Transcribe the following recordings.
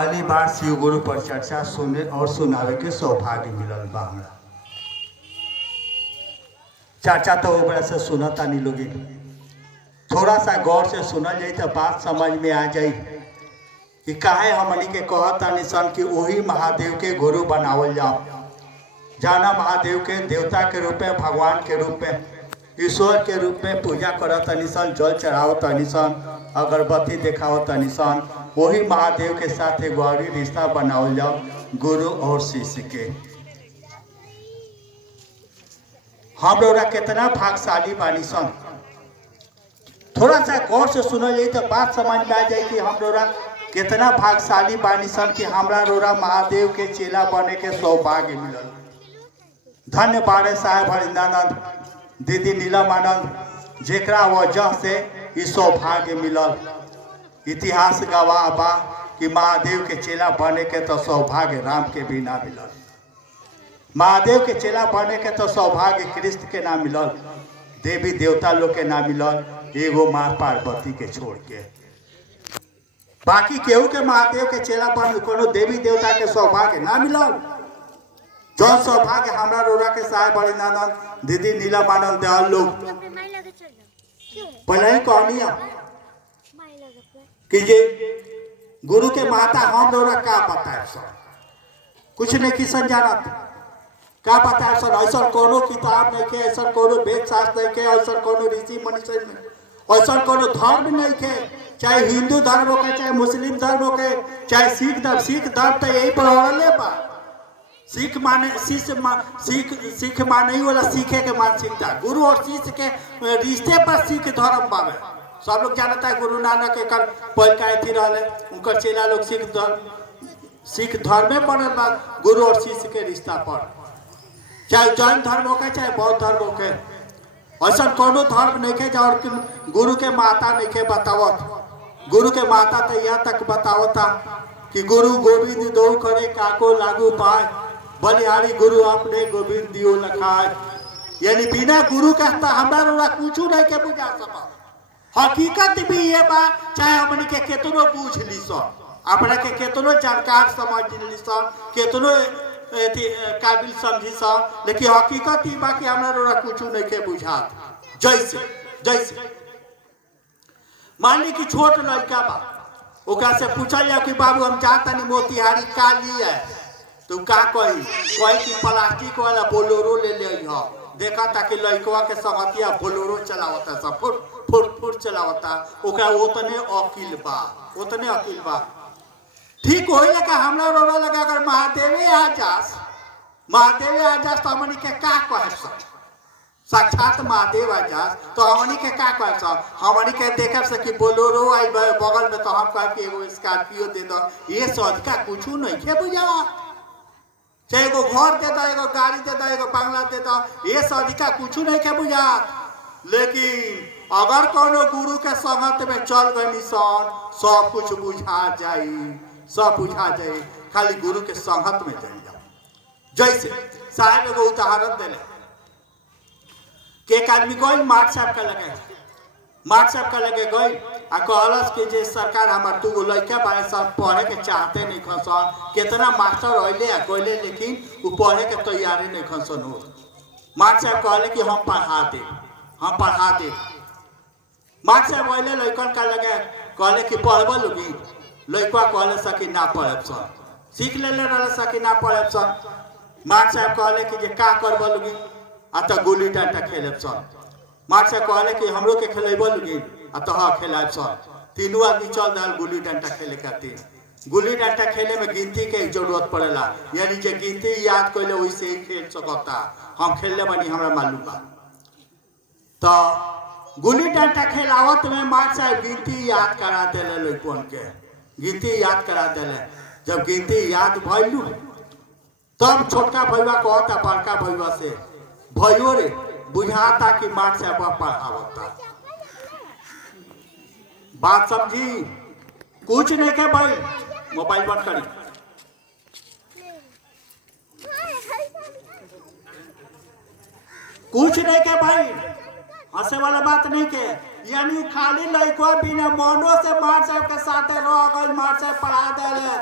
पहली बार शिव गुरु पर चर्चा सुने और सुनावे के सौभाग्य मिलल बा हमरा। चर्चा तो ओकरा से सुनता नहीं लोग, थोड़ा सा गौर से सुनल जाए तो बात समझ में आ जाई कि काहे हमनी के कहता निसन कि वही महादेव के गुरु बनावल जाओ। जाना महादेव के देवता के रूप में, भगवान के रूप में, ईश्वर के रूप में पूजा करत निसन, जल चढ़ावत निसन, अगरबत्ती देखावत निसन। वही महादेव के साथ एक गौरी रिश्ता बनावल जाओ गुरु और शिष्य के। हम लोग कितना भाग्यशाली बानी सन। थोड़ा सा गौर से सुनल जाए तो बात समझ में आ जाए कि हम लोग कितना भाग्यशाली बानी सन कि हमरा रोरा महादेव के चेला बने के सौभाग्य मिलल। धन्य बारे साहेब हरिंदानंद, दीदी नीलमानंद, जेकरा वजह से ई सौभाग्य मिलल। इतिहास गवाह बा कि महादेव के चेला बने के तो सौभाग्य राम के भी ना मिलल, महादेव के चेला बने के तो सौभाग्य कृष्ण के ना मिलल, देवी देवता लोग के ना मिलल, एगो माँ पार्वती के छोड़ के। बाकी केहू के महादेव के चेला बन कोनो देवी देवता के सौभाग्य ना मिलल। जो सौभाग्य हमरा रोरा के साहेब हरिंदानंद, दीदी नीलमानंद दयाल लोग पहले ही कहनी कि जे गुरु के माता हम लोग का बताए सर, कुछ नहीं किसन जानत का बताए सर। ऐसा कोनो किताब नहीं के, ऐसा कोनो वेद शास्त्र नहीं के, ऐसा कोनो ऋषि मनुष्य नहीं, ऐसा कोनो धर्म नहीं के, चाहे हिंदू धर्म हो के, चाहे मुस्लिम धर्म हो के, चाहे सिख धर्म। सिख धर्म तो यही पढ़ले बा। सिख माने सिख माने ही वाला सीखे के मानसिकता। गुरु और शिष्य के रिश्ते पर सिख धर्म बावे। सब लोग जानता है गुरु नानक एक पहल का थी रहे, उनकर चेला लोग सिख धर्म में बनल बा। गुरु और शिष्य के रिश्ता पर, चाहे जैन धर्म हो के, चाहे बौद्ध धर्म हो के, ऐसा कोनो धर्म नहीं के और गुरु के माता नहीं के बतावत। गुरु के माता तो यहाँ तक बतावता कि गुरु गोविंद दो करे काको लागू पाए, बलिहारी गुरु अपने गोविंद दियो लखाए। यानी बिना गुरु कहता हमारा कुछ नहीं के बुझा सका। हकीकत भी ये बा, चाहे हमनी के केतनो पूछ ली सन, अपना के केतनो जानकार समझ ली सन, केतनो काबिल समझी सन, लेकिन हकीकत ही बा कि हमरा कुछ नहीं के बुझात। जैसे मान ली कि छोट लड़का बा, ओकरा से पूछल जाए कि बाबू हम जाता नहीं मोतिहारी का लिए, तो का कही कि प्लास्टिक वाला बोलेरो ले ले। देखा था कि लड़कवा के संगतिया बोलेरो चलावता, सब फुट चलावता, ओकरा उतने अकिल बा। ठीक हो लगा हमरा रोना लगा अगर महादेवे आ जास तो हमनी के का कहे सब। साक्षात महादेव आ जास तो हमनी के का कहे सब। हमनी के देखब से कि बोलेरो आई बगल में तो हम कह कि एगो स्कॉर्पियो दे दो, ये सदका कुछ नहीं के बुझा। चाहे एगो घर दे दो, एगो गाड़ी दे दो, एगो बंगला दे दो, ये सदका कुछ नहीं के बुझा। लेकिन अगर कोनो गुरु के संगत में चल गई सन, सब कुछ बुझा जाए। खाली गुरु के संगत में चल जाओ। जैसे साहब एगो उदाहरण दिले कि एक आदमी गई मार्ट साहब का लगे गई आ कहलस कि जे सरकार हमार 2 लड़का बारे सब पढ़े के चाहते नहीं खसन, कितना मास्टर अइले आ गइले लेकिन वो पढ़े के तैयारी नहीं खसन हो। मार्ट साहब कहले कि हम पढ़ा दे। मार्ट साहब अइले लड़कन का लगे कहले कि पढ़ब लोगी। लड़का कहले सकी ना पढ़ब सन, सीख ले रहे सकी ना पढ़ब सन। मार्ट साहब कहले कि जे का करब लोगी, आ तो गुल्ली डंडा खेलब सन। मार्ट साहब कहले कि हमरो के खेलेब लोगी, आ तो हाँ खेलाब सन। तीनों आदमी चल रहा गुल्ली डंडा खेले खातिर। गुल्ली डंडा खेले में गिनती के जरूरत पड़ेला, यानी जे गिनती याद कैले वैसे ही खेल सकता। हम खेलले बनी, हमरा मालूम बा। तो गुल्ली डंडा खेलावत में मार्ट साहब गिनती याद करा दिले लड़कन के, गिनती याद करा दिले। जब गिनती याद भइलू तब छोटका भैया कहता बड़का भैया से, भयो रे बुझाता कि मार्ट साहब पढ़ावता। बात समझी? कुछ नहीं के भाई, मोबाइल बंद करी। कुछ नहीं के भाई, हंसे वाला बात नहीं के। यानी खाली लड़को बिना मनो से मार साहब के साथे रह गई, मार साहब पढ़ा दिले।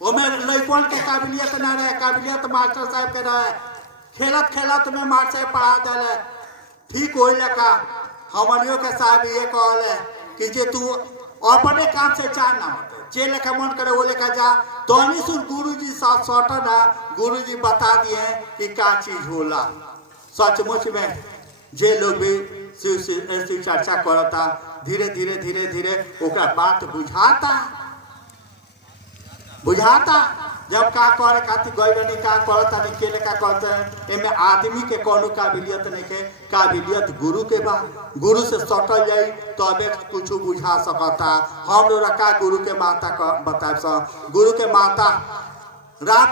ओमे लड़कों के काबिलियत ना रहे, काबिलियत मास्टर साहब के रहे। खेलत खेलत में मार साहब पढ़ा दिले। ठीक हो लगा हमनियों के साहब ये कहले कि जे तू अपने काम से चाह ना जे लेखा मन करे वो लेखा जा। तो सुन गुरु जी साथ सौटा ना, गुरु जी बता दिए कि क्या चीज होला। सचमुच में जे लोग भी शिव चर्चा करता धीरे धीरे धीरे धीरे ओकरा बात बुझाता जब का करे खातिर गई का करता नहीं के लेखा करते। एमे आदमी के कोनो काबिलियत नहीं के, काबिलियत गुरु के बा। गुरु से सटल जाई तबे कुछ बुझा सकता। हम लोग का गुरु के माता का बता स गुरु के माता राम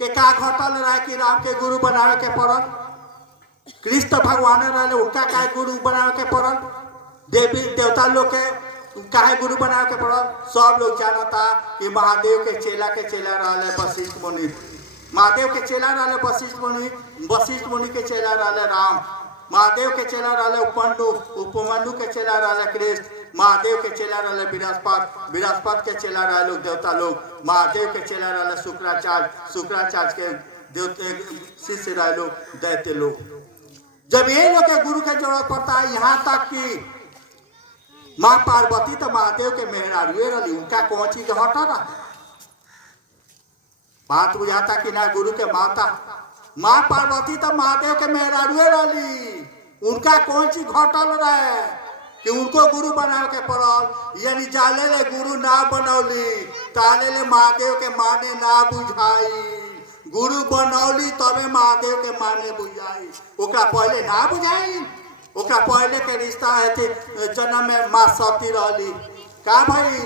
के का घटल रहा कि राम के गुरु बनावे के पड़ल। कृष्ण भगवान रहे उनका का गुरु बनावे के पड़ल। देवी देवता लोग के काहे गुरु बना के पड़ल। सब लोग जानता कि महादेव के चेला रहे वशिष्ठ मुनि। महादेव के चेला रहे वशिष्ठ मुनि, वशिष्ठ मुनि के चेला रहे राम। महादेव के चेला रहे उपमन्यु के चेला रहे कृष्ण। महादेव के चेला रहे बृहस्पति के चेला रहे लोग देवता लोग। महादेव के चेला रहे शुक्राचार्य के देवते शिष्य रहे लोग दैत्य लोग। जब ये लोग के गुरु की जरूरत पड़ता है, यहाँ तक कि माँ पार्वती तो महादेव के मेहरारुए रही, उनका कौन चीज हटा रहा। बात बुझाता कि ना गुरु के माता माँ पार्वती तो महादेव के मेहरारुए रही, उनका कौन चीज घटल रहे कि उनको गुरु बना के पड़ल। यानी जाले ले गुरु ना बनौली ताले ले महादेव के माने ना बुझाई। गुरु बनौली तबे महादेव के माने बुझाई, ओकरा पहले ना बुझाई। ओकरा पहले के रिश्ता है जन्म में माँ सती रही का भाई।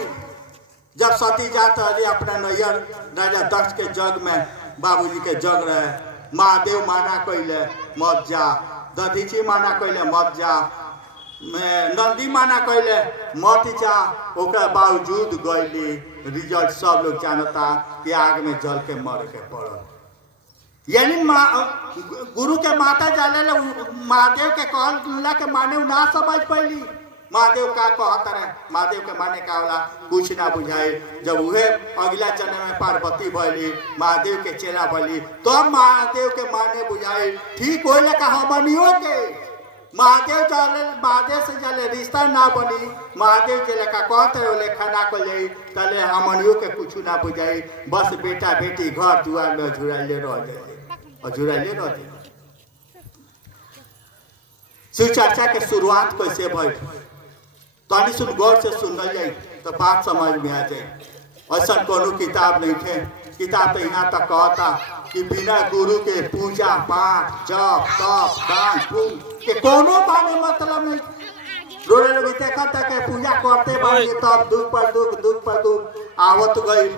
जब सती जात रही अपना नैयर राजा दक्ष के जग में, बाबूजी के जग रहे, महादेव माना कैले मत जा, दधीची माना कैले मत जा, नंदी माना कैले मत जा। ओकरा बावजूद गईली। रिजल्ट सब लोग जानता कि आग में जल के मर के पड़ल। यानी गुरु के माता जाले महादेव के कहला के माने ना समझ पैली। महादेव का कहता रहे, महादेव के माने का होला कुछ ना बुझाए। जब वह अगला जन्म में पार्वती भली, महादेव के चेला भली, तो महादेव के माने बुझाए। ठीक हो लगा हमनियों के महादेव से जले रिश्ता ना बनी, महादेव जे लेखा कहते हो लेखा ना को ले तले हमनियों के कुछ ना बुझाई। बस बेटा बेटी घर दुआर में झुराइले रह जाए और झुराइले रह जाए। शिव चर्चा के शुरुआत कैसे भई तनी सुन गौर से सुनल जाए तो बात समझ में आ जाए। ऐसा कोनो किताब नहीं थे। किताब तो यहाँ तक कहता कि बिना गुरु के पूजा पाठ जप तप दान पुण्य के कोनो माने मतलब नहीं। रोने लोग देखा था कि पूजा करते बानी तब दुख पर दुख आवत गई।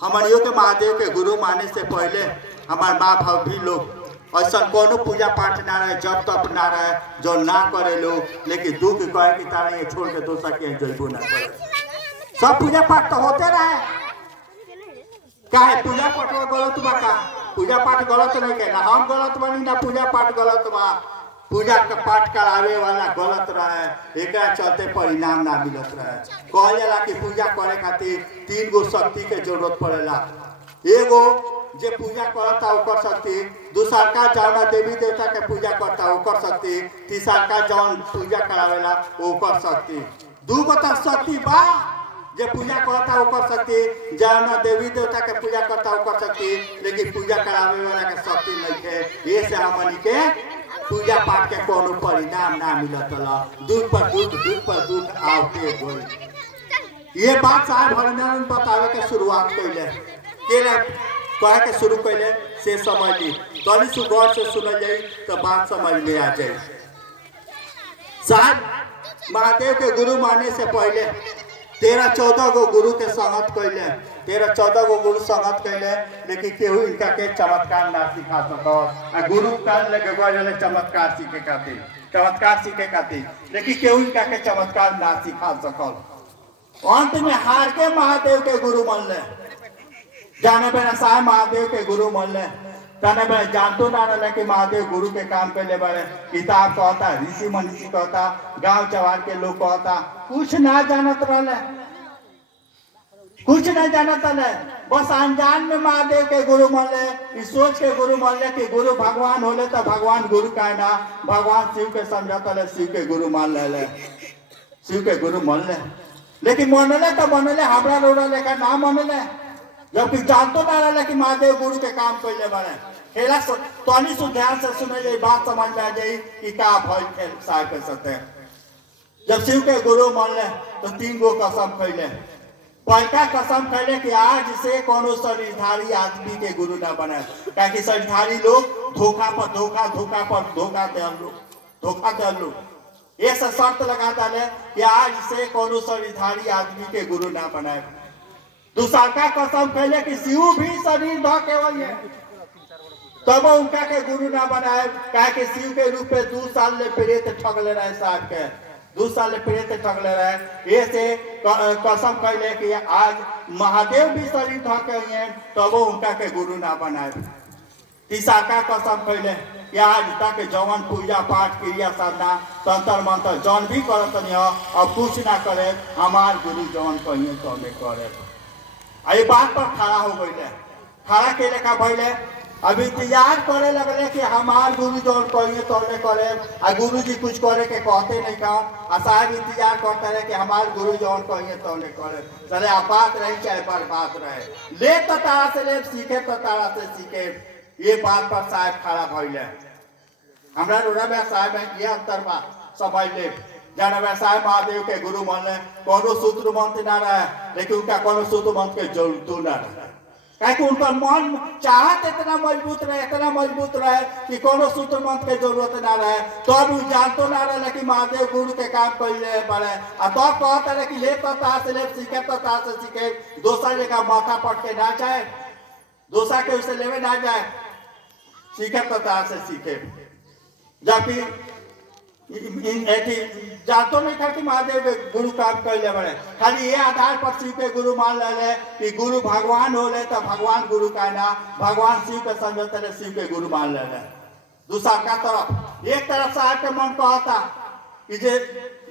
हमारियों के महादेव के गुरु माने से पहले हमारे माँ भाव भी लोग ऐसा कोनो पूजा पाठ ना रहे, जब तप ना रहे जो ना करे लोग। लेकिन दुख कहे कि तारा ये छोड़ के दोसर के जइबो ना करे। सब पूजा पाठ तो होते रहे। काहे पूजा पाठ गलत बा का? पूजा पाठ गलत नहीं कहना, हम गलत बनी ना पूजा पाठ गलत बा। पूजा का पाठ करावे वाला गलत रहे, एक चलते परिणाम ना मिलत रहे। कहल जाला कि पूजा करे खातिर 3 गो शक्ति के जरूरत पड़ेला। एगो जे पूजा करता ओकर शक्ति, दूसरा का जौन देवी देवता के पूजा करता ओकर शक्ति, तीसरा का जौन पूजा करावेला ओकर शक्ति। 2 गो तक शक्ति बा। जे पूजा करता ओकर शक्ति, जौन देवी देवता के पूजा करता ओकर शक्ति, लेकिन पूजा करावे वाला के शक्ति नहीं है। ये से हमनी के पूजा पाठ के कोनो परिणाम ना मिलत ला। दुख पर दुख आवते गई। ये बात साहब हरिनारायण बतावे के शुरुआत कैले कहे के शुरू कैले से समझ ली। तनी सु गौर से सुन जाई तो बात समझ में आ जाए। साहब महादेव के गुरु माने से पहले 13-14 गो गुरु के संगत कैले, 13-14 गो गुरु संगत कैले, लेकिन केहू इनका के चमत्कार ना सिखा सकल। गुरु काल लेके गए चमत्कार सीखे खातिर, लेकिन केहू इनका के चमत्कार ना सिखा सकल। अंत में हार के महादेव के गुरु मन ले, जाने बिना साहब महादेव के गुरु मन ले। तने मैं जानतो ना रहे कि महादेव गुरु के काम पहले बड़े किताब कहता, ऋषि मनीषी कहता, गांव चवार के लोग कहता, कुछ ना जानत रहे, कुछ नहीं जानत रहे। बस अनजान में महादेव के गुरु मान ले, इस सोच के गुरु मान ले कि गुरु भगवान होले तो भगवान गुरु का ना, भगवान शिव के समझता ले, शिव के गुरु मान ले, शिव के गुरु मान ले। लेकिन मन ले तो मन ले, हमरा रोड़ा लेकर ना मन ले, जबकि जानतो ना रहे कि महादेव गुरु के काम कैले बने। खेला तनी सु ध्यान से सुने जाए, बात समझ में आ जाए कि का भय खेल साहब के सते। जब शिव के गुरु मान ले तो 3 गो कसम खैले। पहला कसम खैले कि आज से कोनो शरीरधारी आदमी के गुरु ना बने, ताकि शरीरधारी लोग धोखा पर धोखा, धोखा पर धोखा दे लो। ये शर्त लगा डाले कि आज से कोनो शरीरधारी आदमी के गुरु ना बनाए। दूसरा का कसम खैले कि शिव भी शरीर ध के वही है, तब उनका के गुरु ना बनाए, कहे कि शिव के रूप में 2 साल ले प्रेत ठगले रहे साहब के, 2 साल ले प्रेत ठगले रहे। ये से कसम खैले कि आज महादेव भी शरीर ध के वही है, तब उनका के गुरु ना बनाए। तीसरा का कसम खैले कि आज तक जवन पूजा पाठ क्रिया साधना तंत्र मंत्र जौन भी करत नहीं हो, अब कुछ ना करे, हमार गुरु जौन कहिए तो हमें करे। ये बात पर खड़ा हो गई, खड़ा के लेखा भैले। अब इंतजार करे लगले कि हमार गुरु जौन कहिए तो हमें करे, आ गुरु जी कुछ करे के कहते नहीं काम, आ साहब इंतजार करते रहे कि हमार गुरु जौन कहिए तो हमें करे। चले आप बात रही चाहे बर्बाद रहे, ले तो तारा से ले, सीखे तो तारा से सीखे। ये बात पर साहब खड़ा भैले। हमरा रोड़ा में साहब ये अंतर बा समझ ले, जाना व्यवसाय महादेव के गुरु मान ले, कोनो सूत्र मंत्र ना रहे, लेकिन उनका कोनो सूत्र मंत्र के जरूरत ना रहे, क्योंकि उनका मन चाहत इतना मजबूत रहे कि कोनो सूत्र मंत्र के जरूरत ना रहे। तो अब जानतो ना रहे कि महादेव गुरु के काम कैले बड़े, आ तब कहता रहे कि ले तो ता से ले, सीखे तो ता से सीखे। दूसरा जगह माथा पट के ना जाए, दूसरा के उसे लेवे ना जाए, सीखे तो ता से सीखे। जबकि जानतो नहीं था कि महादेव के गुरु काम कैले बड़े, खाली ये आधार पर शिव के गुरु मान ले कि गुरु भगवान हो ले तो भगवान गुरु का ना, भगवान शिव के समझते रहे, शिव के गुरु मान ले। दूसरा का तरफ एक तरफ साहब के मन कहता कि जे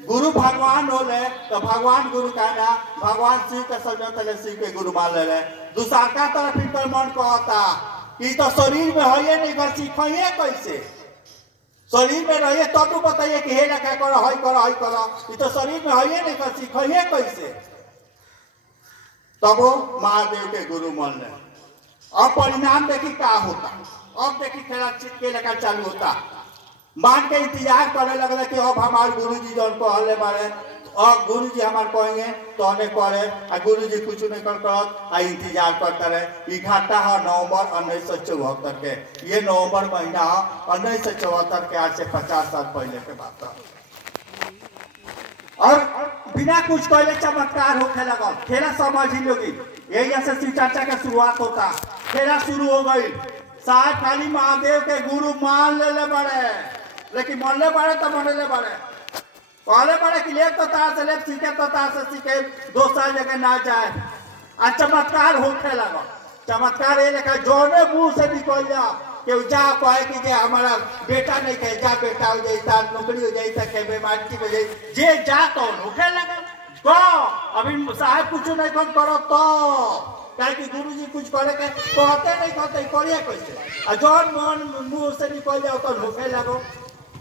गुरु भगवान हो ले तो भगवान गुरु का ना, भगवान शिव के समझते रहे, शिव के गुरु मान ले। दूसरा का तरफ इनका मन कहता कि तो शरीर में है नहीं, घर सीखिए कैसे, शरीर में रहिए तब तो बताइए कि हे ना क्या करो, हई करो, हई करो, ये तो शरीर में है नहीं, कर सीखिए कैसे। तब वो महादेव के गुरु मान ले। अब परिणाम देखी क्या होता, अब देखी खेला के लेकर चालू होता। मान के इंतजार करे लगले कि अब हमारे गुरु जी जो कहले बारे, और गुरु जी हमारे कहेंगे तो हमें करे, और गुरु जी कुछ नहीं करत, इंतजार करते रहे। ये घटना है नवंबर 1974 के, ये नवंबर महीना है 1974 के, आज से 50 साल पहले के बात है। और बिना कुछ कहले चमत्कार होने लगा। खेला समझ ही लोगी, यही ऐसे शिव चर्चा का शुरुआत होता, खेला शुरू हो गई। साहब खाली महादेव के गुरु मान ले बड़े, लेकिन मन ले बड़े तो मन ले बड़े, पहले बड़े कि ले तो तार से ले, सीखे तो तार से सीखे, 2 साल जगह ना जाए। आज चमत्कार होने लगा। चमत्कार ये लिखा जोने मुंह से निकल जा कि जा कहे कि जे हमारा बेटा नहीं कहे, जा बेटा हो जाए, नौकरी हो जाए, बीमारी हो जाए, जे जा तो होने लगा। अभी साहब कुछ नहीं करो तो कहे कि गुरु जी कुछ करे के कहते नहीं, कहते करिए कैसे, जौन मन मुंह से निकल जाओ तो होने लगो।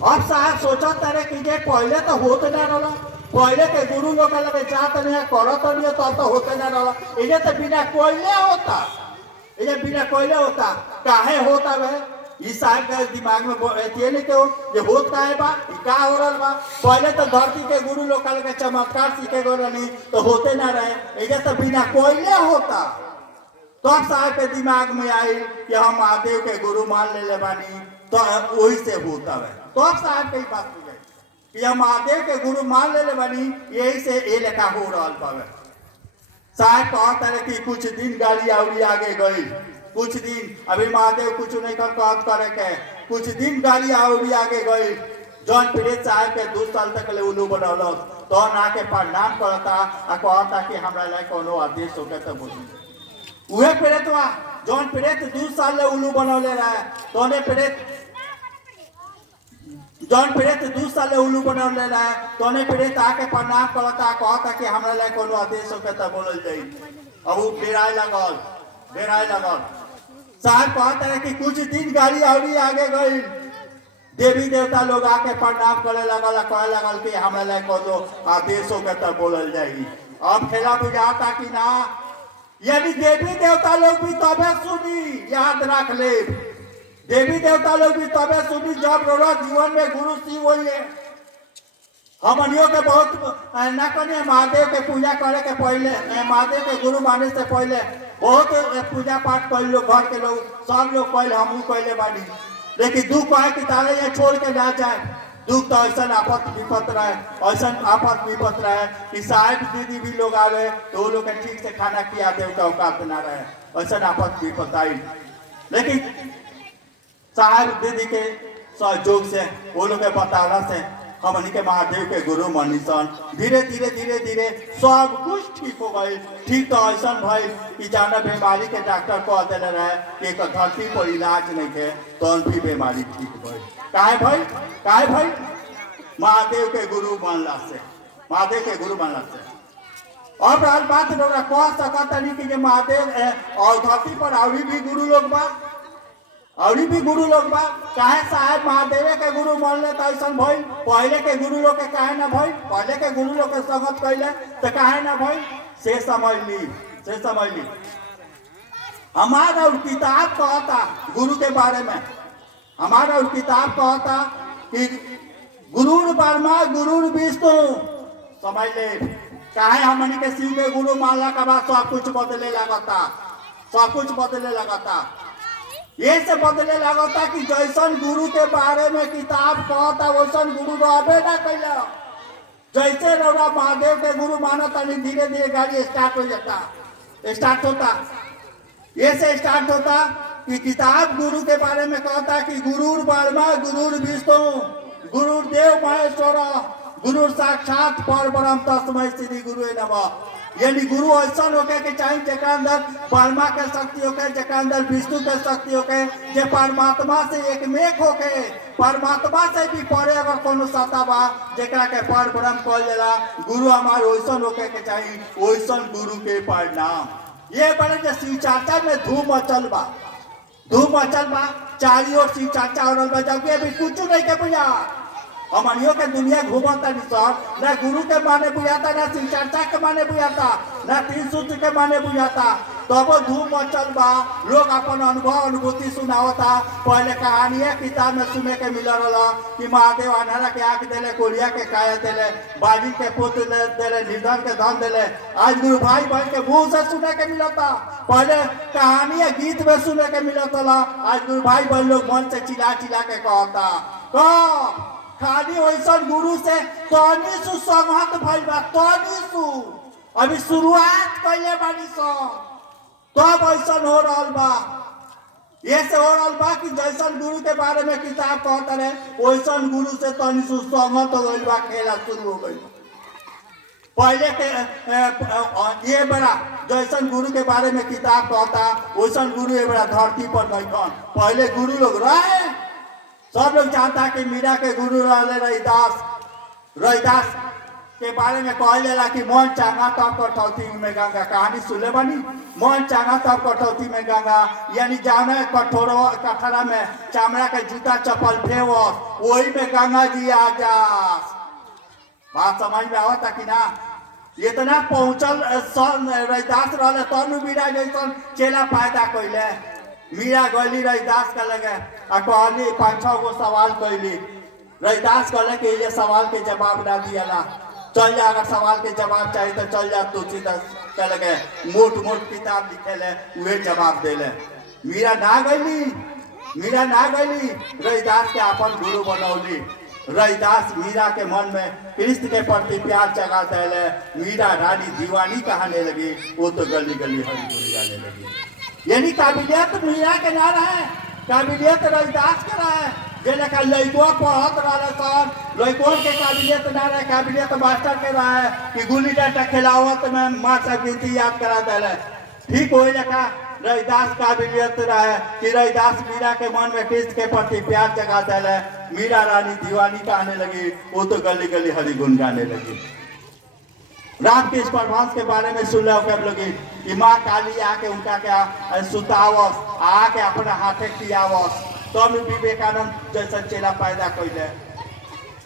अब साहब सोचा तारे कि जे पहले तो होते ना रहा, पहले के गुरु लोग लगे जाते नहीं करत नहीं, तो होते ना रहा। इन्हें तो बिना कोयले होता, इन्हें बिना कोयले होता, काहे होता वह इस साहब के दिमाग में ये नहीं क्यों ये होत का है बा, का हो रहा बा। पहले तो धरती के गुरु लोग के चमत्कार सीखे गो नहीं तो होते ना रहे, इन्हें तो बिना कोयले होता। तो अब साहब के दिमाग में आई कि हम महादेव के गुरु मान ले बानी, तो वही से होता है। तो अब साहब की बात हो गई कि हम महादेव के गुरु मान ले बानी, यही से ये लेखा हो रहा पावे। साहब कहता है कि कुछ दिन गाड़ी आवड़ी आगे गई, कुछ दिन अभी महादेव कुछ नहीं कर करे के, कुछ दिन गाड़ी आवड़ी आगे गई। जौन प्रेत साहब के 2 साल तक ले उल्लू बनौल, तो ना के प्रणाम करता, कहता कि हमरा ला कोनो आदेश हो गया तो बोली। उहे प्रेतवा जौन प्रेत 2 साल ले उल्लू बनौले रहे तोने प्रेत जौन प्रेत 2 साल ले उल्लू बनौले रहे तोने प्रेत आके प्रणाम करता कहता कि हमरा ले कोनो आदेश होके त बोलल जाई। अब वो बेराए लगल साहब कहता है कि कुछ दिन गाड़ी औरी आगे गई देवी देवता लोग आके प्रणाम करे लगल कहे लगल कि हमरा ले कोनो आदेश होके त बोलल जाई। अब खेला बुझाता कि ना यानी देवी देवता लोग भी तबे सुनी, याद रख ले देवी देवता लोग भी तबे सुनी जब रोरा जीवन में गुरु शिव होइए। हमनियों के बहुत ना कने महादेव के पूजा करे के पहले महादेव के गुरु माने से पहले बहुत पूजा पाठ कर लो घर के लोग सब लोग कहले हम कहले बानी। लेकिन दुख है कि तारे ये छोड़ के ना जाए। दुख तो ऐसा आपत विपत रहे ऐसा आपत विपत रहे कि साहब दीदी भी लोग आवे तो वो लोग के ठीक से खाना खिया दे तो औकात ना रहे ऐसा आपत विपत आई। लेकिन साहब दीदी के सहयोग से वो लोग के बतावला से हमनी के महादेव के गुरु मनीषन धीरे धीरे सब कुछ ठीक हो गई। ठीक तो ऐसा भाई कि जाना बीमारी के डॉक्टर कह दिले रहे कि एक धरती पर इलाज नहीं है तो भी बीमारी ठीक भई। काहे भाई महादेव के गुरु बनला से अब रात बात लोग कह सकता नहीं कि महादेव और धरती पर अभी भी गुरु लोग बा काहे साहब महादेव के गुरु मानले तो ऐसा भइल। पहले के गुरु लोग के काहे ना भइल, पहले के गुरु लोग के संगत कैले तो काहे ना भइल से समझ ली। हमारा किताब कहता गुरु के बारे में, हमारा किताब कहता कि गुरुर ब्रह्मा गुरुर विष्णु समझ ले। काहे हमनी के शिव के गुरु मानला के बाद सब कुछ बदले लगता ये से बदले लगता कि जैसन गुरु के बारे में किताब कहता वैसन गुरु रहबे ना कैला। जैसे रौरा महादेव के गुरु मानो तनी धीरे धीरे गाड़ी स्टार्ट होता ये से स्टार्ट होता कि किताब गुरु के बारे में कहता कि गुरुर ब्रह्मा गुरुर विष्णु गुरुर देव महेश्वर गुरुर साक्षात परब्रह्म तस्मै श्री गुरुवे नमः। यानी गुरु ऐसा होके के चाहिए जेकरा अंदर ब्रह्मा के शक्ति होके जेकरा अंदर विष्णु के शक्ति होके जे परमात्मा से एक मेक होके परमात्मा से भी परे अगर कोनो सत्ता बा जेकरा के पर ब्रह्म कहल जाला गुरु हमार वैसा होके के चाहिए वैसा गुरु के प्रणाम। ये बड़े जे शिव चर्चा में धूम मचल बा चारी ओर शिव चर्चा हो रहा जबकि अभी कुछ नहीं के बुझा। हमनियों के दुनिया घूमता नहीं सब ना गुरु के माने बुझाता ना शिव चर्चा के माने बुझाता ना 3 सूत्र के माने बुझाता तब धूम मचल बा। लोग अपन अनुभूति सुनावता। पहले कहानियां किताब में सुने के मिल रहा कि महादेव अनारा के आँख दिले कोलिया के काया दिले बाजी के पुत्र दिले निर्धन के धन दिले। आज गुरु भाई बहन के मुंह से सुने के मिलता। पहले कहानियां गीत में सुने के मिलता आज गुरु भाई बहन लोग मन से चिल्ला के कहता खाली वैसा गुरु से तनी सु संगत भइल बा तनी सु अभी शुरुआत कैले बानी सो तब ऐसा हो रहा बा। ये से हो रहा बा कि जैसा गुरु के बारे में किताब कहता रहे वैसा गुरु से तनी सु संगत हो गइल बा खेला शुरू हो गइल। पहले के ये बड़ा जैसा गुरु के बारे में किताब कहता वैसा गुरु ये बड़ा धरती पर नहीं। पहले गुरु लोग रहे सब लोग जानता कि मीरा के गुरु रविदास के बारे में कहला कि मन चांगा तब कठौती में गंगा। कहानी सुनले बानी मन चांगा तब कठौती में गंगा यानी जामे कठोरा में चमड़ा के जूता चप्पल फेवस वही में गंगा जी आ जा। बात समझ में आवता कि ना। इतना पहुंचल रविदास रहा तब मीरा जैसा चेला फायदा कैले। मीरा गली रविदास के लगे कहली 5-6 गो सवाल कैली। रविदास कहले कि ये सवाल के जवाब ना दिया चल जा अगर सवाल के जवाब चाहिए तो चल जा तू सीधा के लगे मोट किताब लिखे ले वे जवाब दे ले। मीरा ना गईली रविदास के अपन गुरु बनौली। रविदास मीरा के मन में कृष्ण के प्रति प्यार जगा दिले। मीरा रानी दीवानी कहने लगी वो तो गली हरी बोली जाने लगी। यानी काबिलियत मीरा के ना रहे काबिलियत रविदास के रहे। जे लेखा लड़को पढ़त रहे लड़कों के काबिलियत ना रहे काबिलियत मास्टर के रहे कि गुल्ली डंडा खिलावत में माँ सब गिनती याद करा दिले ठीक हो लगा रविदास काबिलियत रहे कि रविदास मीरा के मन में कृष्ण के प्रति प्यार जगा दिले। मीरा रानी दीवानी कहने लगी, वो तो गली गली हरिगुण गाने लगी। रामकृष्ण परमहंस के बारे में सुन लो कब लगी कि माँ काली आके उनका क्या सुतावस, आके अपना हाथे खियावस, तब विवेकानंद जैसा चेला पैदा कैले।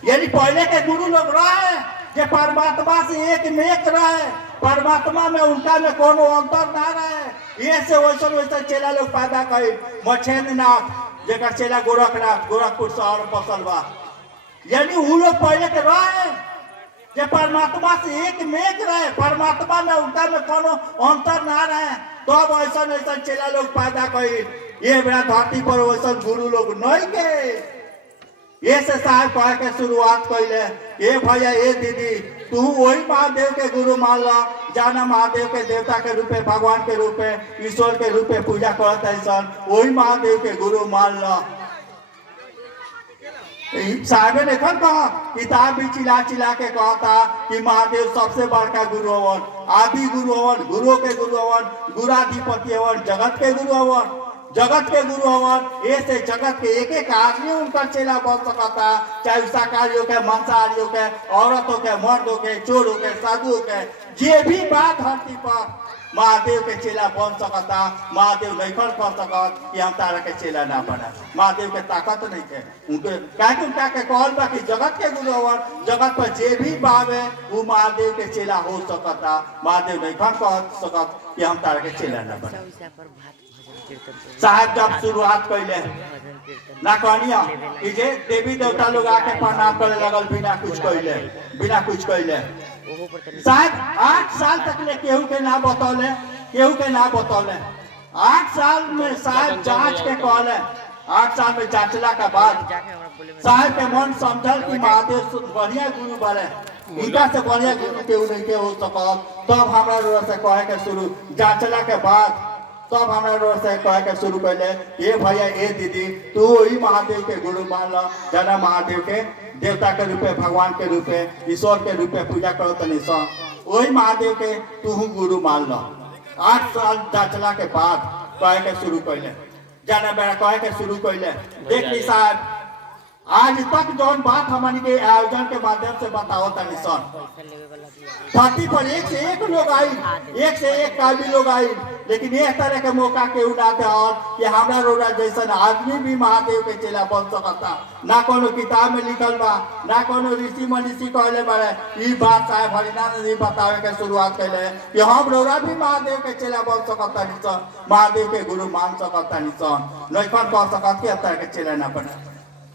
यानी पहले के गुरु लोग रहे जे परमात्मा से एक में एक रहे, परमात्मा में उनका में कोनो अंतर ना रहे। ये से वैसा वैसा चेला लोग पैदा कर। मछेंद्रनाथ जेकर चेला गोरखनाथ गोरखपुर शहर में बसल बा। यानी वो लोग पहले के रहे जे परमात्मा से एक में एक रहे, परमात्मा में उनका में कोनो अंतर ना रहे। तो वैसा वैसा चेला लोग पैदा कर। ये बेरा धरती पर वैसा गुरु लोग नहीं के। ये से साहब कह के शुरुआत कैले, ये भैया ये दीदी तू वही महादेव के गुरु मान ला, जाना महादेव के देवता के रूपे, भगवान के रूपे, ईश्वर के रूपे पूजा करता है, वही महादेव के गुरु मान ला। साहब ने कहा किताब भी चिल्ला चिल्ला के कहता कि महादेव सबसे बड़का गुरु हवन, आदि गुरु हवन, गुरु के गुरु हवन, गुराधिपति हवन, जगत के गुरु हवन, जगत के गुरु हवन। ये से जगत के एक एक आदमी उनका चेला बन सकता, चाहे शाकाहारियों के, मांसाहारियों के, औरतों के, मर्दों के, चोरों के, साधुओं के, जे भी बात धरती पर महादेव के चेला बन सकता। महादेव नहीं कर सकत कि हम तारा के चेला ना बना। महादेव के ताकत नहीं है उनके, क्या कि उनका के कहल बा कि जगत के गुरु हवन, जगत पर जे भी बावे वो महादेव के चेला हो सकता। महादेव नहीं कर सकत कि हम तारा के चेला ना बना। साहब जब शुरुआत कैले ना कहनिया कि जे देवी देवता लोग आके प्रणाम करे लगल बिना कुछ कैले, बिना कुछ कैले। साहब 8 साल तक ले केहू के ना बतौले, केहू के ना बतौले। 8 साल में साहब जांच के कहले, 8 साल में जांचला के बाद साहब के मन समझल कि महादेव बढ़िया गुरु बारे, इनका से बढ़िया गुरु केहू नहीं के हो सकत। तब हमरा रोज से कहे के शुरू, जांचला के बाद तब हमारे रोड से कह के शुरू कैले, ये भैया ये दीदी तू वही महादेव के गुरु मान लो, जना महादेव के देवता के रूपे, भगवान के रूपे, ईश्वर के रूपे पूजा करो तनी सा, वही महादेव के तू गुरु मान लो। 8 साल जांचला के बाद कह के शुरू कैले, जाना बेड़ा कह के शुरू कैले। देख ली साहब आज तक जौन बात हमारी के आयोजन के माध्यम से बताओ तनी सन, धरती पर एक से एक लोग आई, एक से एक काबिल लोग आई, लेकिन ये तरह के मौका के उड़ाते और कि हमरा रोड़ा जैसा आदमी भी महादेव के चेला बन सकता। ना कोनो किताब में लिखल बा, ना कोनो ऋषि मनीषी कहले बारे। ये बात साहब हरिनाथ जी बतावे के शुरुआत कैले कि हम रोड़ा भी महादेव के चेला बन सकता निसन, महादेव के गुरु मान सकता निसन, नहीं कह सकत कि तरह के चेला ना बने।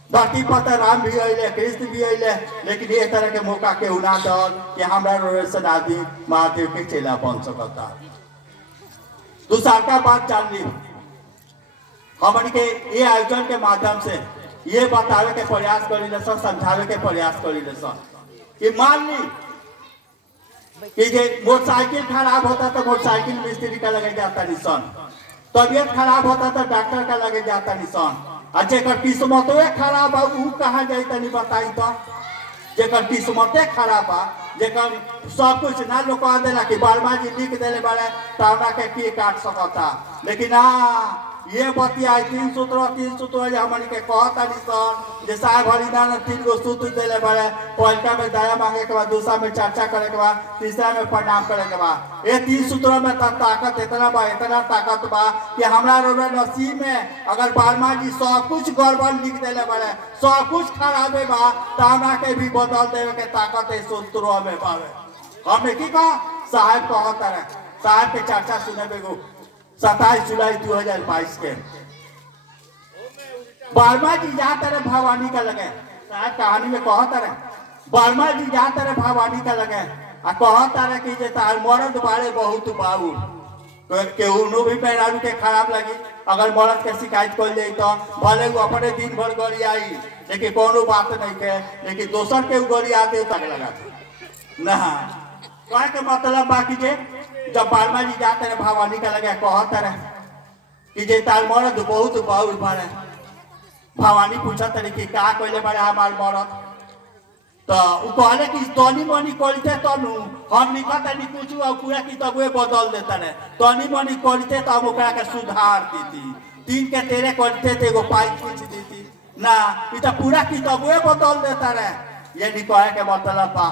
धरती पर राम भी अले, कृष्ण भी अले, लेकिन ये तरह के मौका के उना दल कि हमरा रोशन आदमी महादेव के चेला बन सकता। दूसरा का बात जान ली, हमारे के ये आयोजन के माध्यम से ये बतावे के प्रयास करी सन, समझावे के प्रयास करी सन कि मान ली कि जे मोटरसाइकिल खराब होता तो मोटरसाइकिल मिस्त्री का लगे जाता निशान, तबियत खराब होता तो डॉक्टर का लगे जाता निशान। जेकर किस्मत खराब है वो कहाँ जाए तनी बताई तो, जेकर किस्मत खराब है, जेकर सब कुछ ना लोग कह देला कि बालमा जी लिख देले बड़े तावना के काट सकता, लेकिन हाँ ये बतिया 3 सूत्र हमारे के कहता निशान जे साहब हरिनाथ 3 गो सूत्र देले बड़े। पहलका में दया मांगे के बाद, दूसरा में चर्चा करे के बाद, तीसरा में प्रणाम करे के बाद। ये 3 सूत्रों में ताकत इतना बा, इतना ताकत बा कि हमरा रोड नसीब में अगर बालमा जी सब कुछ गड़बड़ लिख देले बड़े, सब कुछ खराबे बा, तावना के भी बदल देवे के ताकत है सूत्रों में बावे। हमने की कहा साहब कहता रहे, साहब के चर्चा सुने बेगो 27 जुलाई 2022 के बालमा जी जाते रहे भवानी का लगे, साहब कहानी में कहता रहे बालमा जी जाते रहे भवानी का लगे आ कहता रहे कि जे तार मर्द बारे बहुत बाबू के उन्हों भी पैरालू के खराब लगी। अगर मर्द के शिकायत कर जाए तो भले वो अपने दिन भर गड़ी आई, लेकिन कोनो बात नहीं के, लेकिन दोसर के गड़ी आते तक लगा ना कह के मतलब बाकी जे जब बालमा जी जाते रहे भवानी का लगे कहता रहे कि जे तार मर्द बहुत बाउल बारे। भवानी पूछत रहे कि का कहले बड़े हमार मर्द, तो उ कहले कि तनी मनी करते तनु हम निकलता नहीं कुछ और पूरा की तब बदल देता ने तनी मनी करते तब ओकरा के सुधार देती 3 के 13 करते थे एगो पाई खींच देती ना ई तो पूरा की तब बदल देता रे ये नहीं कहे के मतलब बा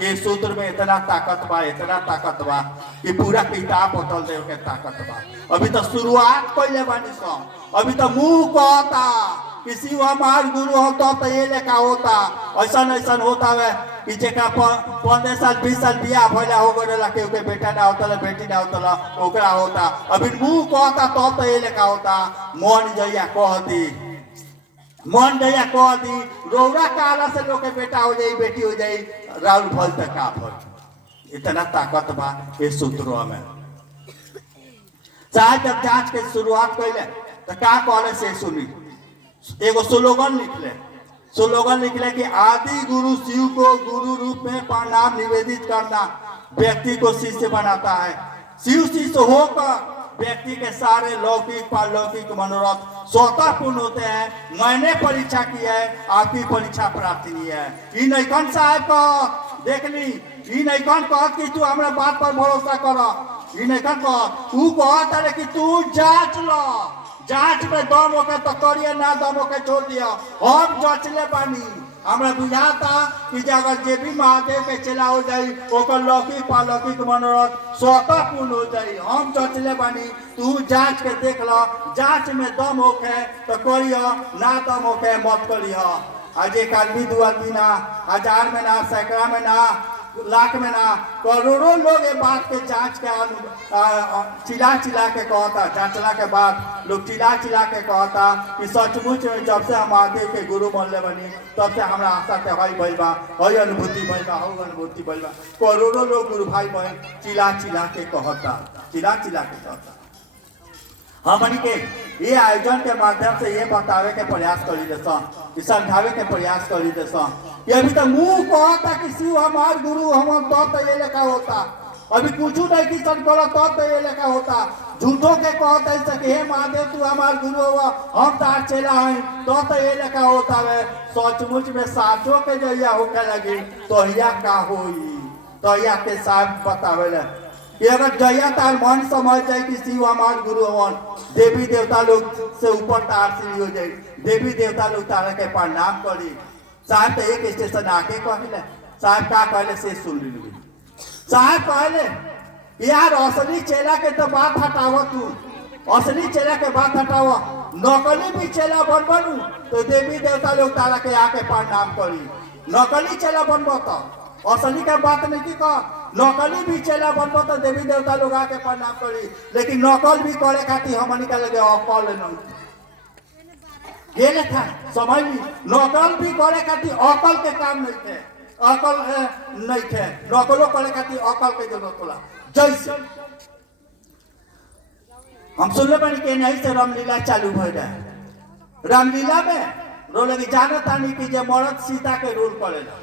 ये सूत्र में इतना ताकत बा कि पूरा किताब बदल दे के ताकत बा अभी तो शुरुआत कइले बानी सो अभी तो मुंह कहता किसी हमार गुरु होता तो ये लेखा होता ऐसा होता है कि जेका 15 साल 20 साल बियाह भइला हो गइला के बेटा ना होता बेटी ना होता ओकरा होता अभी मुंह कहता तो ये लेखा होता मन जइया कहती मन जइया कहती रौरा काला से लोग के बेटा हो जाई बेटी हो जाई राउल फल तक का फल इतना ताकत बा ये सूत्रों में चाहे जब जांच के शुरुआत कइले तो का कहले से सुनी एगो स्लोगन लिखले कि आदि गुरु शिव को गुरु रूप में प्रणाम निवेदित करना व्यक्ति को शिष्य बनाता है शिव शिष्य होकर व्यक्ति के सारे लौकिक पारलौकिक मनोरथ स्वतः पूर्ण होते हैं मैंने परीक्षा की है आपकी परीक्षा प्रार्थनीय है ई नैकन साहब का देख ली ई नैकन कह कि तू हमरा बात पर भरोसा कर ई नैकन कह तू कहता रे कि तू जांच में दम होके तो करिए ना दम होके छोड़ दिया हम जचले बानी हमरा बुझाता कि अगर जे भी महादेव के चला हो जाई ओकर लौकिक पालौकिक मनोरथ स्वतः पूर्ण हो जाई हम जचले बानी तू जांच के देख लो जांच में दम होके तो करिए ना दम होके मत करिए आज एक आदमी 2 आदमी ना 1000 में ना सैकड़ा में ना लाख में ना करोड़ों लोग ये बात के जांच के चिल्ला के कहता जांचला के बाद लोग चिल्ला के कहता कि सचमुच में जब से हम महादेव के गुरु बनले बनी तब से हमारा आशा के हई भइल बा हई अनुभूति भइल बा हई अनुभूति भइल बा करोड़ों लोग गुरु भाई बहन चिल्ला के कहता हमनी के ये आयोजन के माध्यम से ये बतावे के प्रयास करी कि समझावे के प्रयास करी ये अभी तो मुंह कहता कि शिव हमार गुरु हम तो ये लेखा होता अभी कुछ नहीं कि सब करो तो ये लेखा होता झूठों के कहता है कि हे महादेव तू हमार गुरु हुआ हम तार चेला हैं तो ये लेखा होता है सचमुच में साचो के जइया होके लगी तो या का होई तो या के साहब बतावे अगर जया तार मन समझ जाए कि शिव हमार गुरु हवन देवी देवता लोग से ऊपर तार श्री हो जाए देवी देवता लोग तारा के प्रणाम करी साहब तो एक स्टेशन आके कहले साहब का कहले से सुन ली साहब कहले यार असली चेला के तो बात हटाओ तू असली चेला के बात हटाओ नकली भी चेला बनू तो देवी देवता लोग तारा के आके प्रणाम करी नकली चेला बनबो तो असली के बात नहीं की कह नकली भी चेला बनबो तो देवी देवता लोग आके प्रणाम करी लेकिन नकल भी करे खातिर हमनी के लगे अकल नहीं गेले था समझ ली नकल भी करे खातिर अकल के काम नहीं थे अकल नहीं थे नकलो करे खातिर अकल के जरूरत होला जैसे हम सुनले बानी के नहीं से रामलीला चालू भइल है रामलीला में रोले की जानता नहीं कि जे मर्द सीता के रोल करेला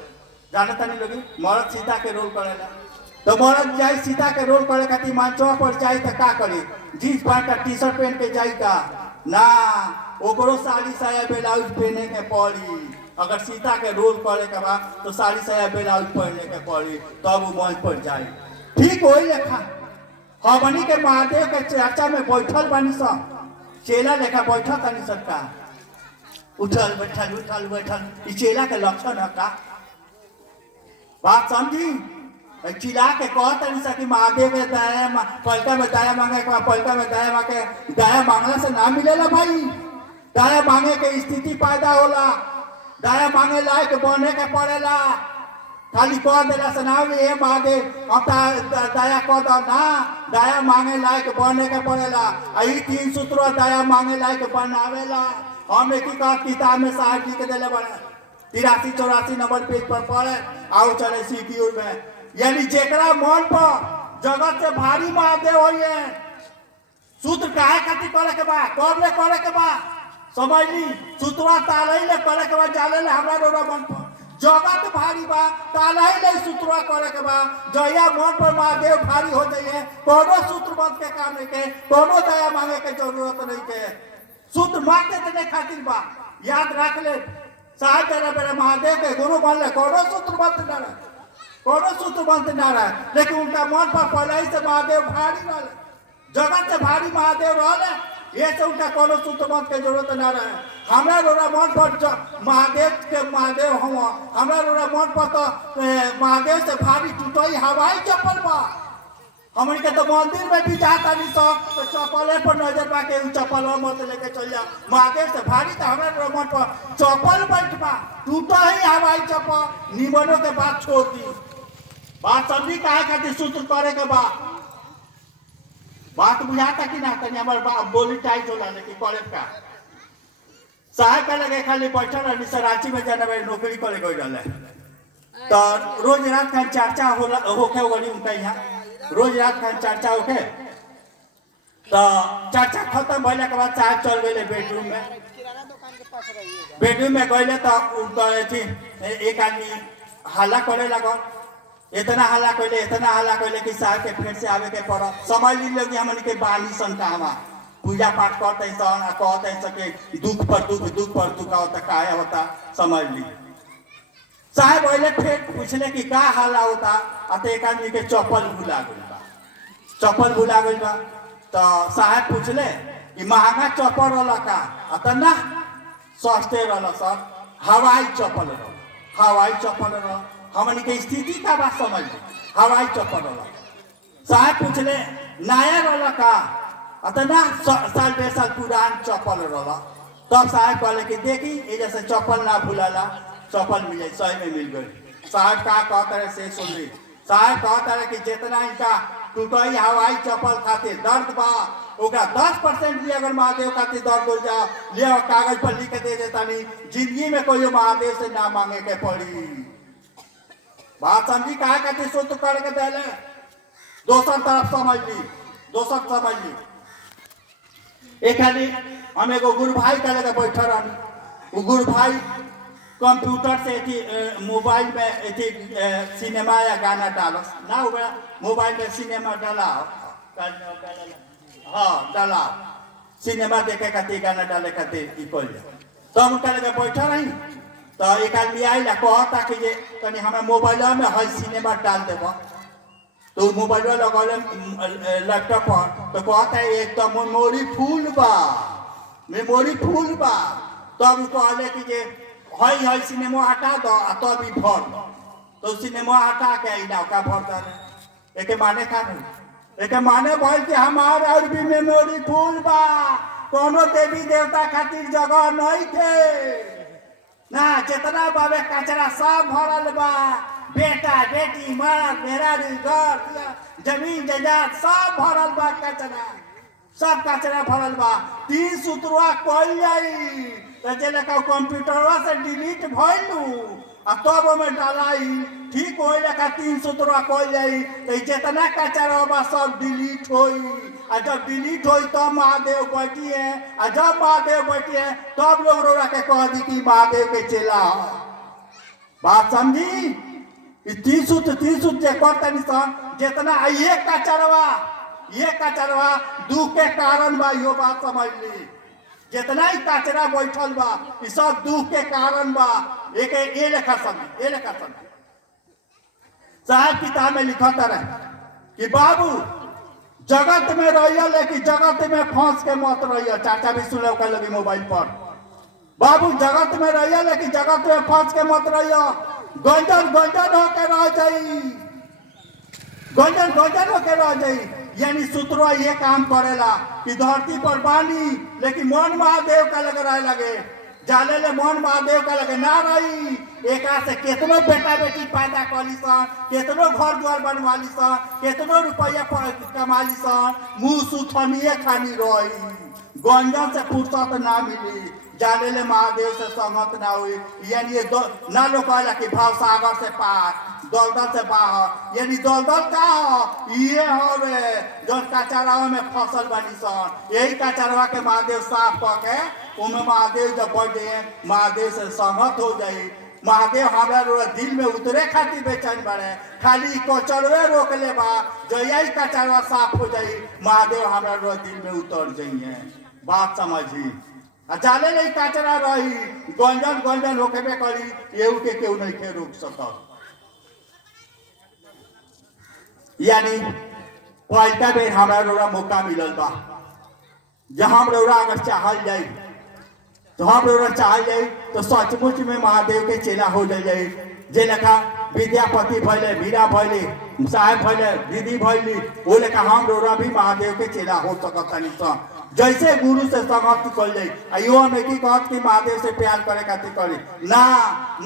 जानता नहीं लोगी मर्द सीता के रोल करेला तो मर्द जाए सीता के रोल करे खातिर मंचवा पर जाए तो का करी जीन्स पैंट का टी शर्ट पहन के जाई का ना ओकरो साड़ी साया ब्लाउज पहने के पड़ी अगर सीता के रोल करे के बाद तो साड़ी साया ब्लाउज पहने के पड़ी तब वो मंच पर जाए ठीक हो लेखा हमनी के महादेव के चर्चा में बैठल बानी सब चेला लेखा बैठल तनी सबका उठल बैठल ई चेला के लक्षण है का बात समझी चिल्ला के कहते कि महादेव के दया पलका में दया मांगे पलका में दया मांगे दया मांगला से ना मिलेला भाई दया मांगे के स्थिति पैदा होला दया मांगे लायक बने के पड़ेला खाली कह देला से ना ये महादेव हम दया कह दो ना दया मांगे लायक बने के पड़ेला ई 3 सूत्र दया मांगे लायक बनावेला हमने की कहा किताब में साहब जी के दिले बने 83-84 नंबर पेज पर पढ़े आओ चले सीक्यूर में यानी जेकरा मन पर जगत से भारी महादेव होइए सूत्र काहे खातिर करे के बा कब ले करे के बा समझ ली सूत्रवा तालई ले करे के बा जाले ले हमरा रोरा मन पर जगत भारी बा तालई ले सूत्रवा करे के बा जया मन पर महादेव भारी हो जाइए कोनो सूत्र बंद के काम नहीं के कोनो दया मांगे के जरूरत नहीं के सूत्र मांगते ते खातिर बा याद रख ले साहब जरा मेरे महादेव के गुरु मान ले, कोनो सूत्र बनते ना रहे, कोनो सूत्र बनते ना रहे, लेकिन उनका मन पर पहले ही से महादेव भारी रहे, जगत से भारी महादेव रहे, ये से उनका कोनो सूत्र बंद के जरूरत ना रहे। हमरा रोरा मन पर महादेव के महादेव हुआ, हमरा रोरा मन पर तो महादेव से भारी टूटई हवाई चप्पल बा। हमन के तो मंदिर में भी जाता नहीं सब तो चप्पल पर नजर बा के चप्पल मत लेके चल जा। महादेव से भारी तो हमरा रोरा मन पर चप्पल बैठबा, टूटा ही हवाई चप्पल। निमनों के बात छोड़ दी, बात समझी काहे खातिर सूत्र करे के बा। बात बुझाता कि ना तनी हमार बोली टाइट होला लेकिन करे का। साहब का लगे खाली बैठल रहनी सराची में जाना भाई नौकरी करे गई रहले, तो रोज रात का चर्चा होला होके वही उनका यहाँ रोज रात का चर्चा होके, तो चर्चा खत्म भइला के बाद साहब चल गए बेडरूम में। बेडरूम में गए तो उनका एक आदमी हल्ला करे लगा, इतना हल्ला कैले कि साहब के फिर से आवे के पड़ा। समझ लीजिए कि हमन के बानी सन का हमा पूजा पाठ करते सन कहते सके दुख पर दुख होता काहे होता समझ ली। साहब पहले फिर पूछले कि का हल्ला होता, अत एक आदमी के चप्पल भुला गई बा। तो साहब पूछले कि महंगा चप्पल रहला का, अतना सस्ते रहला सर, हवाई चप्पल रह। हमन के स्थिति का बात समझ ली, हवाई चप्पल रहा। साहब पूछले नया रहा का, अतना साल 2 साल पुरान चप्पल रहा। तब साहब कहले कि देखी ये जैसे चप्पल ना भूलाला, चप्पल मिले, सही में मिल गई। साहब का कहता रहे से सुन ली। साहब कहता रहे कि जितना इनका टूटई हवाई चप्पल खातिर दर्द बा, ओकरा 10% भी अगर महादेव खातिर दर्द हो जा ले कागज पर लिख के दे देता नहीं, जिंदगी में कोई महादेव से ना मांगे के पड़ी। बात समझी काहे खातिर सूत्र करके देले। दोसर तरफ समझ ली। एक आदमी हम एगो गुरु भाई का लगे बैठा रहनी, वो गुरु भाई कंप्यूटर से मोबाइल में सिनेमा या गाना डालस ना, हो गया मोबाइल में सिनेमा डाला, हाँ डाला सिनेमा देखे खातिर गाना डाले खातिर तो हम उनका लगे बैठा रही। तो एक आदमी आइला कहता कि जे तनी हमें मोबाइल में है सिनेमा डाल देव, तो मोबाइल लगौले लैपटॉप पर, तो कहता है एक तो मेमोरी फूल बा। तब कहले कि जे है सिनेमा हटा दो तब भी भर दो, तो सिनेमा हटा के का भर दे। एक माने का नहीं, एक माने बोल कि हमार और भी मेमोरी फूल बा, कोनो देवी देवता खातिर जगह नहीं थे ना, जितना बाबे कचरा सब भरल बा, बेटा बेटी मर्द मेहरारू घर जमीन जायदाद सब भरल बा, सब कचरा भरल बा। 3 सूत्रवा कल जाई तो जे लेका कंप्यूटरवा से डिलीट भइलू आ तब में डालाई ठीक होई लेका 3 सूत्रवा कल जाई तो जितना कचरा बा सब डिलीट होई। और जब डिलीट हो तब महादेव बैठी है, और जब महादेव बैठी है तब लोग रोरा के कह दी कि महादेव के चेला। बात समझी? 3 सूत्र जे करते जितना ये कचरवा दुख के कारण बा, यो बात समझ ली। जितना ही कचरा बैठल बा ये सब दुख के कारण बा। एक ये लेखा समझी साहब किताब में लिखा रहे कि बाबू जगत में रहिए लेकिन जगत में फंस के मत रहिए। चाचा भी सुन कर लगी मोबाइल पर, बाबू जगत में रहिए लेकिन जगत में फंस के मत रहिए। गंजन होकर रह जाई, गंजन होकर रह जाई। यानी सूत्रों ये काम करेला कि धरती पर बानी लेकिन मन महादेव का लगे जाले ले मन महादेव का लगे ना रही। एक से केतनो बेटा बेटी पैदा करी सन, केतनो घर द्वार बनवाली सन, केतनो रुपया कमाली सन, मुँह सुथनिए खानी रही, गंजन से फुर्सत ना मिली, जाले ले महादेव से संगत ना हुई। यानी ये ना लोग कहला कि भाव सागर से पार, दलदल से बाहर। यानी दलदल का ये हो रे जो कचरावा में फसल बनी सन, यही कचरावा के महादेव साफ करके उनमें महादेव जब बढ़ जाए महादेव से सहमत हो जाए। महादेव हमारा दिल में उतरे खातिर बेचैन बने, खाली कचरवे रोक ले बा, जो यही कचरवा साफ हो जाए महादेव हमारा दिल में उतर जाइए। बात समझी? जाले नहीं कचरा रही गंजन गंजन होके पे करी केहू के केहू नहीं के रोक सकत। यानी पहला बेर हमारा रोरा मौका मिलल बा जहाँ हम रोरा अगर चाहल जाए तो हम रोरा चाहल जाए तो सचमुच में महादेव के चेला हो जाए। जे लेखा विद्यापति भैले मीरा भैले साहेब भैले दीदी भैली वो लेखा हम रोरा भी महादेव के चेला हो सकतानी सन। जैसे गुरु से संगत कर जाए यो नहीं की कहत कि महादेव से प्यार करे खातिर करी ना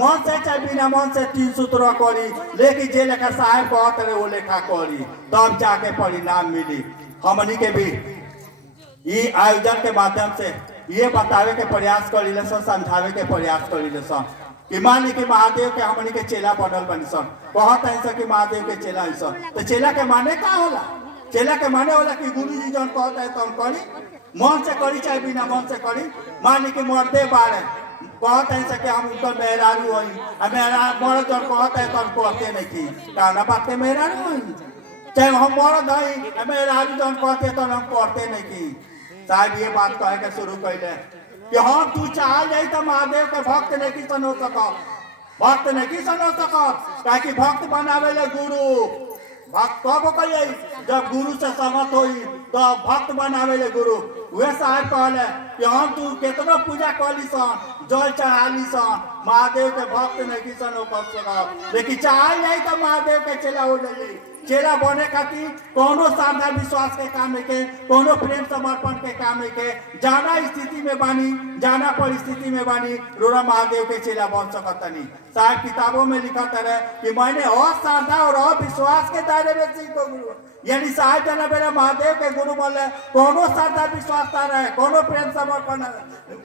मन से चाहे बिना मन से 3 सूत्र करी लेकिन जे लेखा साहेब कहत रहे वो लेखा करी तब जाके परिणाम मिली। हमनी के भी ये आयोजन के माध्यम से ये बतावे के प्रयास करी समझावे के प्रयास करी कि मान ली कि महादेव के हमनी के चेला बनल बनी सन कहत है कि महादेव के चेला है सन तो चेला के माने का होला? चेला के माने होला कि गुरु जी जन कहता है तो हम करी मन से करी चाहे बिना मन से करी। मान ली कि मर्दे बारे कहते हैं कि हम उनका मेहरारू हुई मेरा मर्द जन कहता है तो हम कहते नहीं थी कहना बात के मेहरारू हुई चाहे हम मर्द है मेहरारू जन कहते तो हम कहते नहीं थी। साहब ये बात कहे के शुरू कैले कि हम तू चाह जाए तो महादेव के भक्त नहीं सन हो सकत भक्त नहीं सन हो सकत ताकि भक्त बनावे ले गुरु भक्त कब कहिए जब गुरु से सहमत होई तो भक्त बनावे ले गुरु। वे साहब कहले कि हम तू कितना पूजा कली सन जल चढ़ाली सन महादेव के भक्त नहीं सन हो सकत लेकिन चाह जाए तो महादेव के चेला हो जाए। चेला बने खातिर कोनो श्रद्धा विश्वास के काम के कोनो प्रेम समर्पण के काम के जाना स्थिति में बानी जाना परिस्थिति में बानी रोरा महादेव के चेला बन सकतनी। साहब किताबों में लिखा रहे कि मैंने और श्रद्धा और विश्वास के दायरे में सीख गुरु यानी साहब जना बेरा महादेव के गुरु बोले कोनो श्रद्धा विश्वास ना रहे कोनो प्रेम समर्पण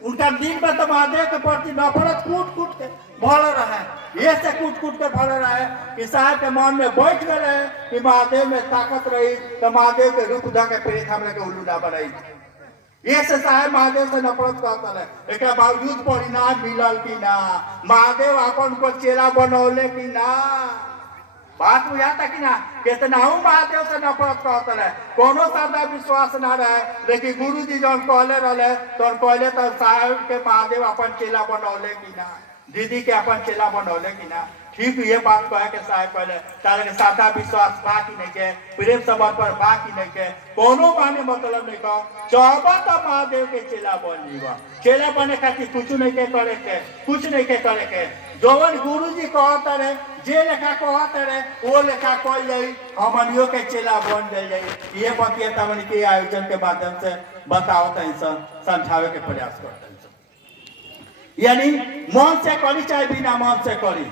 उनका दिन में तो महादेव के प्रति नफरत कूट कूट के भर रहे ये से कूट कूट के भर रहे कि साहब के मन में बैठ गए कि महादेव में ताकत रही तो महादेव के रूप धा के प्रेत हमने के उल्लू ना बनाई। ये से साहब महादेव से नफरत करता है एक बावजूद परिणाम मिलल कि ना महादेव अपन को चेला बनौले कि ना बात बुझाता कि ना कितना महादेव से नफरत कहता है कोनो श्रद्धा विश्वास ना रहे लेकिन गुरु जी जब कहले रहे तो कहले तो साहब के महादेव अपन चेला बनौले कि ना दीदी के अपन चेला बनौले कि ना। ठीक ये बात कहे के साहब पहले तारे के श्रद्धा विश्वास बा कि नहीं के प्रेम समर्पण बा कि नहीं के कोनो माने मतलब नहीं कहो चाहबा तो महादेव के चेला बन जीवा। चेला बने खातिर कुछ नहीं के करे के कुछ नहीं के करे के जवन गुरु जी कहता रहे जे लेखा कहता रहे वो लेखा कह जाई हमनियों के चेला बन जाए। ये बतिया तमन के आयोजन के माध्यम से बताओ समझावे के प्रयास करते यानी मन से करी चाहे बिना मन से करी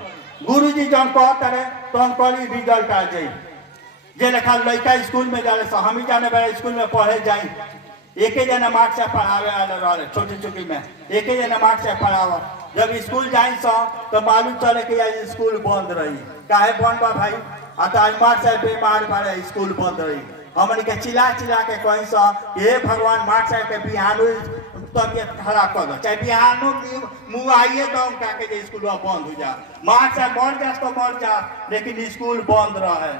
गुरु जी जब कहता रहे तो हम करी रिजल्ट आ जाये। जे लेखा लड़का स्कूल में जाए हम ही जाने वाले स्कूल में पढ़े जाए एक ही जना मार्क्स से पढ़ावे वाले रहे छोटी छोटी में एक ही जना मार्क्स से पढ़ावा जब स्कूल जाए तो मालूम चले कि आज स्कूल बंद रही काहे बंद बा भाई आज मार्क्स से बीमार बारे स्कूल बंद रही हमन के चिल्ला चिल्ला के कहीं सा हे भगवान मार्क्स के बिहानो तबियत खराब कर दो चाहे बिहानो मुँह आइए तो हम के स्कूल बंद हो जा मार्क्स मर जा तो मर जा लेकिन स्कूल बंद रहे।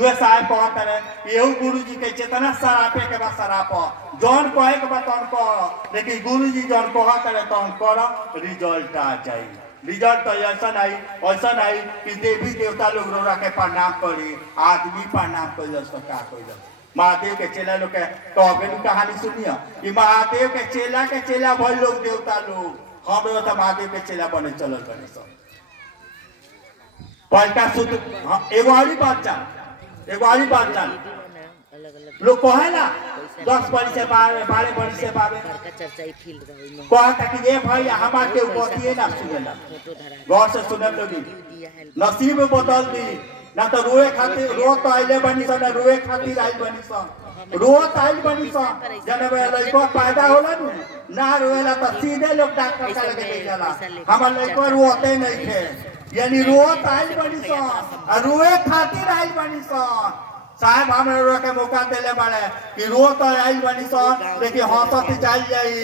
वे साहब कहते रहे यहू गुरु जी के जितना सरापे के बाद सराप जौन कहे के बाद तौन कह लेकिन गुरु जी जौन कहते रहे तौन कर रिजल्ट आ जाए। रिजल्ट तो ऐसा आई कि देवी देवता लोग रोरा के प्रणाम करी आदमी प्रणाम कर का महादेव के चेला लोग के तो कहानी सुनिए कि महादेव के चेला भल लोग देवता लोग हम तो महादेव के चेला बने चलल बने सब पहला शुद्ध एगो वाली बात जान लोग कहे ना 10 बड़ी से 12 बड़ी से कहता कि ये भाई हमारे के बतिए ना सुनेला गौर से सुने लोगी नसीब बदल दी ना तो रोए खातिर रो तो आइले बनी सन रोए खातिर आई बनी सन रोत आइल बनी सन जने लड़को पैदा होला ना रोएला तो सीधे लोग डॉक्टर का लगे ले जाला हमार लड़को रोते नहीं थे यानी रोत आइल बनी सन रोए खातिर आइल बनी सन। साहब हमरा के मौका देले बाड़े कि रो तो आइल बनी सन लेकिन हंसत चल जाई